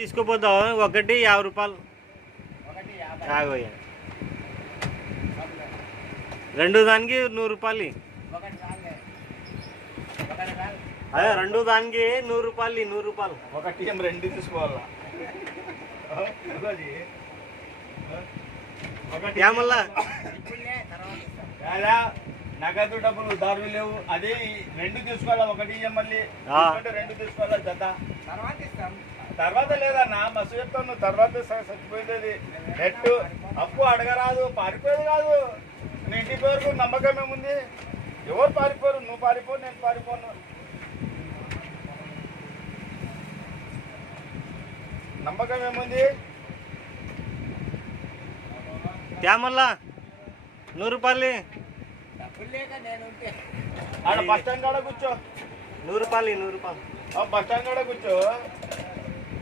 తీసుకుపోతావు ఒకటి 50 రూపాయలు. రెండు దానికి 100 రూపాయలు. అదే రెండు దానికి 100 రూపాయలు. 100 రూపాయలు ఒకటి రెండు తీసుకోవాలా? మళ్ళా నగదు డబ్బులు ఉదారు లేవు. అదే రెండు తీసుకోవాలా? ఒకటి మళ్ళీ రెండు తీసుకోవాలా జత? తర్వాత లేదన్నా మస్తు చెప్తాను. తర్వాత చచ్చిపోయేది నెట్ అప్పు అడగరాదు, పారిపోయేది కాదు. నీ ఇంటి పేరుకు నమ్మకం ఏముంది? ఎవరు పారిపోరు? నువ్వు పారిపో, నేను పారిపోను. నమ్మకం ఏముంది? మళ్ళా 100 రూపాయలు ఆడ బస్ స్టాండ్ కాడ కూర్చో. 100 రూపాయలు. 100 రూపాయలు బస్ స్టాండ్ కాడ కూర్చో.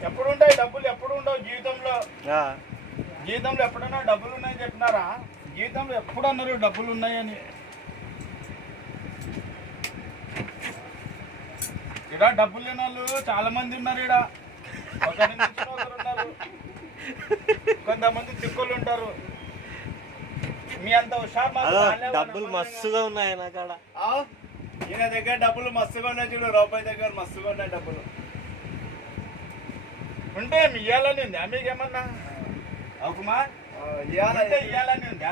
ఎప్పుడు ఉంటాయి డబ్బులు? ఎప్పుడు ఉండవు జీవితంలో. జీవితంలో ఎప్పుడైనా డబ్బులు ఉన్నాయని చెప్పినారా? జీవితంలో ఎప్పుడు అన్నారు డబ్బులు ఉన్నాయని? ఇక్కడ డబ్బులు లేని వాళ్ళు చాలా మంది ఉన్నారు. ఇక్కడ ఒకరు ఉన్నారు, కొంతమంది తిక్కులు ఉంటారు. మీ అంత హుషారు డబ్బులు మస్తుగా ఉన్నాయి నా కాడ. ఈయన దగ్గర డబ్బులు మస్తుగా ఉన్నాయి చూడు. రూపాయి దగ్గర మస్తుగా ఉన్నాయి డబ్బులు. ఉంటే ఇవ్వాలని ఉంది మీకేమన్నా? అవుకుమా ఇవ్వాలని ఉంది.